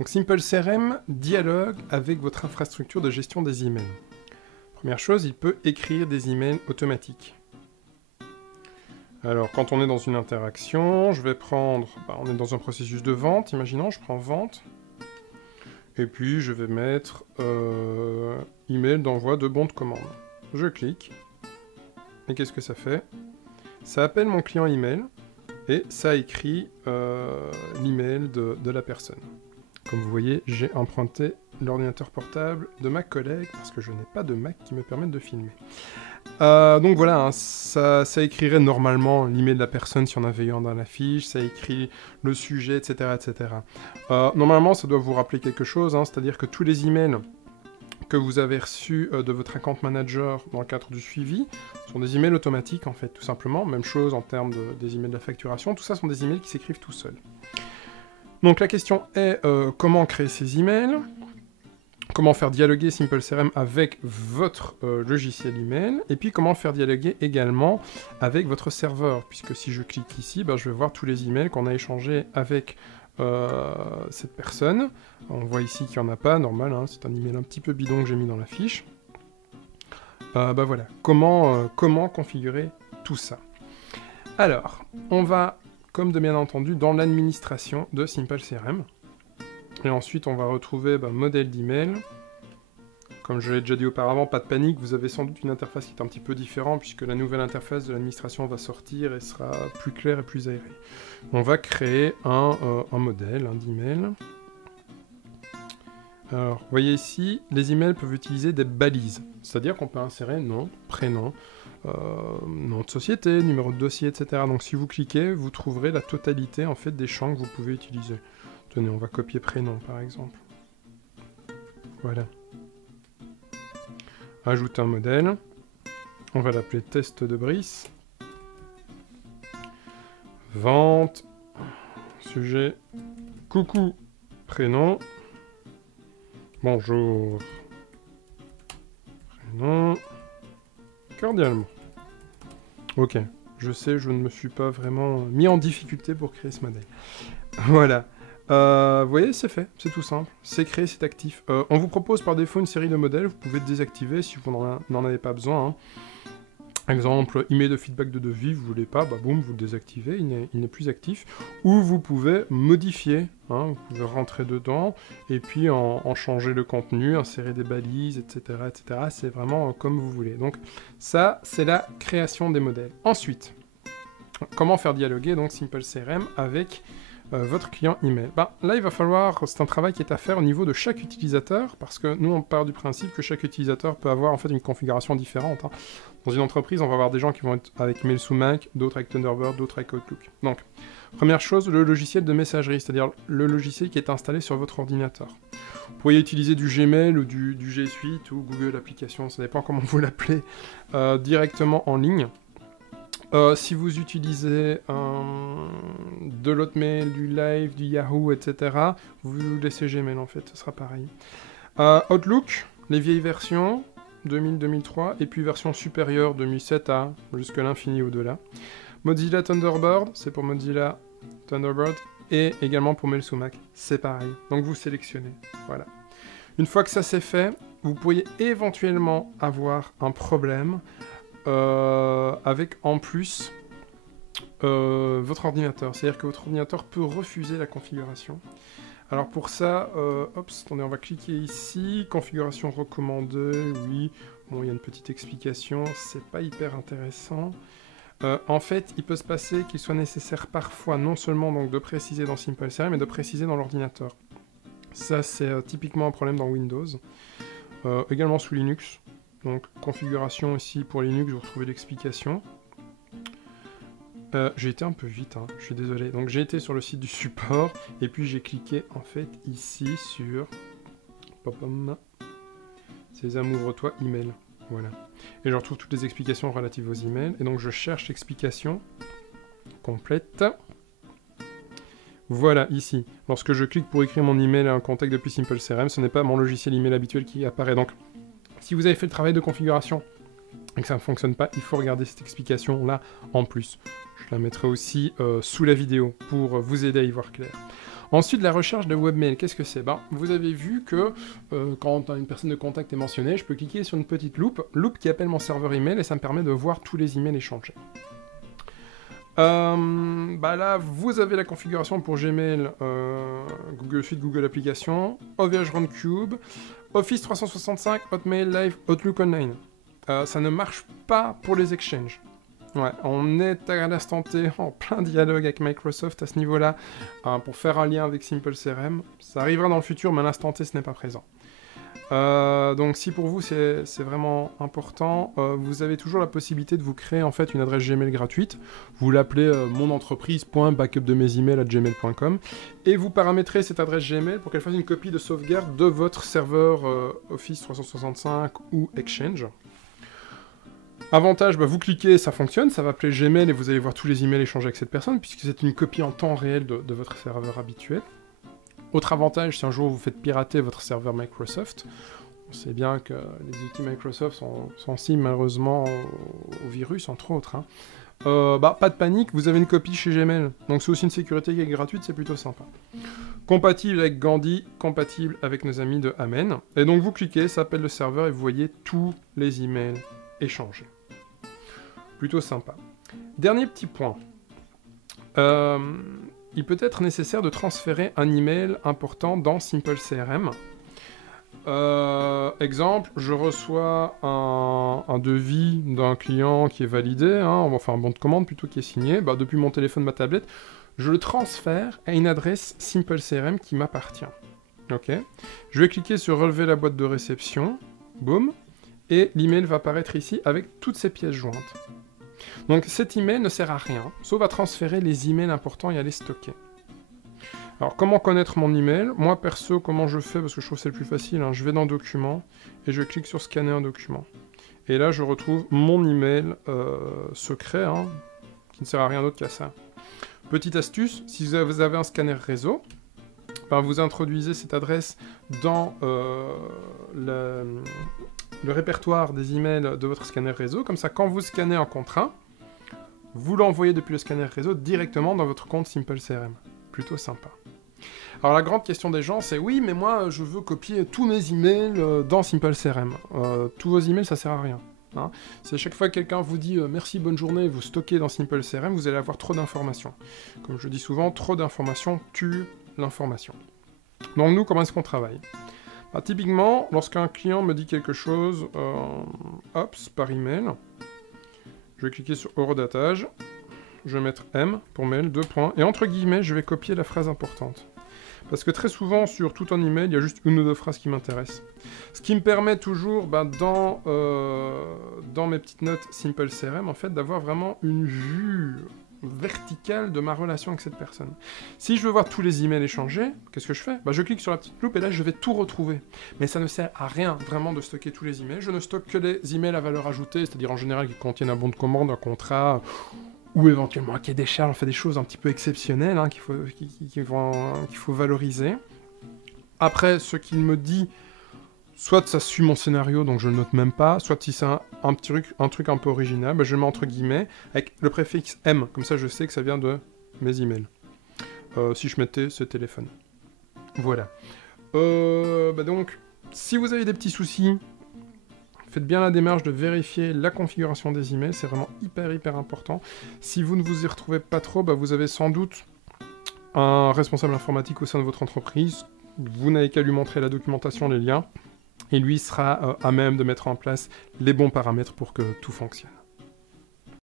Donc Simple CRM dialogue avec votre infrastructure de gestion des emails. Première chose, il peut écrire des emails automatiques. Alors, quand on est dans une interaction, je vais prendre... on est dans un processus de vente, imaginons, je prends vente. Et puis, je vais mettre email d'envoi de bon de commande. Je clique. Et qu'est-ce que ça fait? Ça appelle mon client email et ça écrit l'email de la personne. Comme vous voyez, j'ai emprunté l'ordinateur portable de ma collègue parce que je n'ai pas de Mac qui me permette de filmer. Donc voilà, hein, ça écrirait normalement l'email de la personne si on avait eu un dans la fiche, ça écrit le sujet, etc. etc. Normalement, ça doit vous rappeler quelque chose, hein, c'est-à-dire que tous les emails que vous avez reçus de votre account manager dans le cadre du suivi sont des emails automatiques, en fait, tout simplement. Même chose en termes des emails de la facturation, tout ça sont des emails qui s'écrivent tout seuls. Donc la question est comment créer ces emails, comment faire dialoguer Simple CRM avec votre logiciel email, et puis comment faire dialoguer également avec votre serveur, puisque si je clique ici, je vais voir tous les emails qu'on a échangés avec cette personne. On voit ici qu'il n'y en a pas, normal, hein, c'est un email un petit peu bidon que j'ai mis dans la fiche. Voilà, comment configurer tout ça. Alors, on va, comme de bien entendu, dans l'administration de Simple CRM. Et ensuite, on va retrouver modèle d'email. Comme je l'ai déjà dit auparavant, pas de panique, vous avez sans doute une interface qui est un petit peu différente, puisque la nouvelle interface de l'administration va sortir et sera plus claire et plus aérée. On va créer un modèle d'email. Alors, vous voyez ici, les emails peuvent utiliser des balises, c'est-à-dire qu'on peut insérer nom, prénom, nom de société, numéro de dossier, etc. Donc si vous cliquez, vous trouverez la totalité en fait des champs que vous pouvez utiliser. Tenez, on va copier prénom par exemple. Voilà. Ajouter un modèle. On va l'appeler test de Brice. Vente. Sujet. Coucou. Prénom. Bonjour. Prénom. Cordialement. Ok. Je sais, je ne me suis pas vraiment mis en difficulté pour créer ce modèle. Voilà. Vous voyez, c'est fait, c'est tout simple. C'est créé, c'est actif. On vous propose par défaut une série de modèles, vous pouvez désactiver si vous n'en avez pas besoin. Hein. Exemple, email de feedback de devis, vous ne voulez pas, boum, vous le désactivez, il n'est plus actif. Ou vous pouvez modifier, hein, vous pouvez rentrer dedans, et puis en changer le contenu, insérer des balises, etc. etc. C'est vraiment comme vous voulez. Donc ça, c'est la création des modèles. Ensuite, comment faire dialoguer donc Simple CRM avec votre client email. Là, il va falloir, c'est un travail qui est à faire au niveau de chaque utilisateur, parce que nous, on part du principe que chaque utilisateur peut avoir en fait une configuration différente. Hein. Dans une entreprise, on va avoir des gens qui vont être avec Mail sous Mac, d'autres avec Thunderbird, d'autres avec Outlook. Donc, première chose, le logiciel de messagerie, c'est-à-dire le logiciel qui est installé sur votre ordinateur. Vous pourriez utiliser du Gmail ou du G Suite ou Google Application, ça dépend comment vous l'appelez, directement en ligne. Si vous utilisez de l'Hotmail, du Live, du Yahoo, etc., vous laissez Gmail en fait, ce sera pareil. Outlook, les vieilles versions, 2000, 2003, et puis version supérieure, 2007 à jusque l'infini au-delà. Mozilla Thunderbird, c'est pour Mozilla Thunderbird, et également pour Mail sous Mac, c'est pareil. Donc vous sélectionnez, voilà. Une fois que ça c'est fait, vous pourriez éventuellement avoir un problème avec en plus votre ordinateur. C'est-à-dire que votre ordinateur peut refuser la configuration. Alors pour ça, attendez, on va cliquer ici, configuration recommandée, oui. Bon, il y a une petite explication, c'est pas hyper intéressant. En fait, il peut se passer qu'il soit nécessaire parfois non seulement donc, de préciser dans Simple CRM, mais de préciser dans l'ordinateur. Ça, c'est typiquement un problème dans Windows. Également sous Linux. Donc, configuration ici pour Linux, vous retrouvez l'explication. J'ai été un peu vite, hein, je suis désolé. Donc, j'ai été sur le site du support, et puis j'ai cliqué, en fait, ici, sur... Sésame, ouvre-toi, email. Voilà. Et je retrouve toutes les explications relatives aux emails. Et donc, je cherche l'explication complète. Voilà, ici. Lorsque je clique pour écrire mon email à un contact depuis Simple CRM, ce n'est pas mon logiciel email habituel qui apparaît. Donc, si vous avez fait le travail de configuration et que ça ne fonctionne pas, il faut regarder cette explication-là en plus. Je la mettrai aussi sous la vidéo pour vous aider à y voir clair. Ensuite, la recherche de webmail, qu'est-ce que c'est? Vous avez vu que quand une personne de contact est mentionnée, je peux cliquer sur une petite loupe qui appelle mon serveur email et ça me permet de voir tous les emails échangés. Là, vous avez la configuration pour Gmail, Google Suite, Google Applications, OVH Run Cube, Office 365, Hotmail, Live, Outlook Online. Ça ne marche pas pour les exchanges. Ouais, on est à l'instant T en plein dialogue avec Microsoft à ce niveau-là pour faire un lien avec Simple CRM. Ça arrivera dans le futur, mais à l'instant T, ce n'est pas présent. Donc si pour vous c'est vraiment important, vous avez toujours la possibilité de vous créer en fait une adresse Gmail gratuite. Vous l'appelez monentreprise.backupdemesemails@gmail.com et vous paramétrez cette adresse Gmail pour qu'elle fasse une copie de sauvegarde de votre serveur Office 365 ou Exchange. Avantage, vous cliquez, ça fonctionne, ça va appeler Gmail et vous allez voir tous les emails échangés avec cette personne puisque c'est une copie en temps réel de votre serveur habituel. Autre avantage, si un jour vous faites pirater votre serveur Microsoft, on sait bien que les outils Microsoft sont sensibles malheureusement au virus, entre autres. Pas de panique, vous avez une copie chez Gmail. Donc c'est aussi une sécurité qui est gratuite, c'est plutôt sympa. Compatible avec Gandhi, compatible avec nos amis de Amen. Et donc vous cliquez, ça appelle le serveur et vous voyez tous les emails échangés. Plutôt sympa. Dernier petit point. Il peut être nécessaire de transférer un email important dans Simple CRM. Exemple, je reçois un devis d'un client qui est validé, enfin un bon de commande plutôt qui est signé, depuis mon téléphone, ma tablette, je le transfère à une adresse Simple CRM qui m'appartient. Ok. Je vais cliquer sur relever la boîte de réception, boum, et l'email va apparaître ici avec toutes ces pièces jointes. Donc cet email ne sert à rien, sauf à transférer les emails importants et à les stocker. Alors comment connaître mon email? Moi perso, comment je fais, parce que je trouve que c'est le plus facile, je vais dans Documents, et je clique sur Scanner un document. Et là je retrouve mon email secret, qui ne sert à rien d'autre qu'à ça. Petite astuce, si vous avez un scanner réseau, vous introduisez cette adresse dans le répertoire des emails de votre scanner réseau, comme ça quand vous scannez un contrat, vous l'envoyez depuis le scanner réseau directement dans votre compte Simple CRM. Plutôt sympa. Alors la grande question des gens c'est oui mais moi je veux copier tous mes emails dans Simple CRM. Tous vos emails ça sert à rien. Si à chaque fois que quelqu'un vous dit merci, bonne journée, vous stockez dans Simple CRM, vous allez avoir trop d'informations. Comme je dis souvent, trop d'informations tue l'information. Donc nous, comment est-ce qu'on travaille? Typiquement, lorsqu'un client me dit quelque chose, par email, je vais cliquer sur Eurodatage, je vais mettre M pour mail, 2 points, et entre guillemets, je vais copier la phrase importante. Parce que très souvent, sur tout un email, il y a juste une ou deux phrases qui m'intéressent. Ce qui me permet toujours, dans mes petites notes Simple CRM, en fait, d'avoir vraiment une vue verticale de ma relation avec cette personne. Si je veux voir tous les emails échangés, qu'est-ce que je fais? Je clique sur la petite loupe et là, je vais tout retrouver. Mais ça ne sert à rien, vraiment, de stocker tous les emails. Je ne stocke que les emails à valeur ajoutée, c'est-à-dire en général qui contiennent un bon de commande, un contrat, ou éventuellement un cahier des charges, on fait des choses un petit peu exceptionnelles qu'il faut valoriser. Après, ce qu'il me dit, soit ça suit mon scénario, donc je le note même pas, soit si c'est un truc un peu original, je le mets entre guillemets, avec le préfixe M, comme ça je sais que ça vient de mes emails. Si je mettais ce téléphone. Voilà. Donc, si vous avez des petits soucis, faites bien la démarche de vérifier la configuration des emails, c'est vraiment hyper important. Si vous ne vous y retrouvez pas trop, vous avez sans doute un responsable informatique au sein de votre entreprise. Vous n'avez qu'à lui montrer la documentation, les liens, et lui sera à même de mettre en place les bons paramètres pour que tout fonctionne.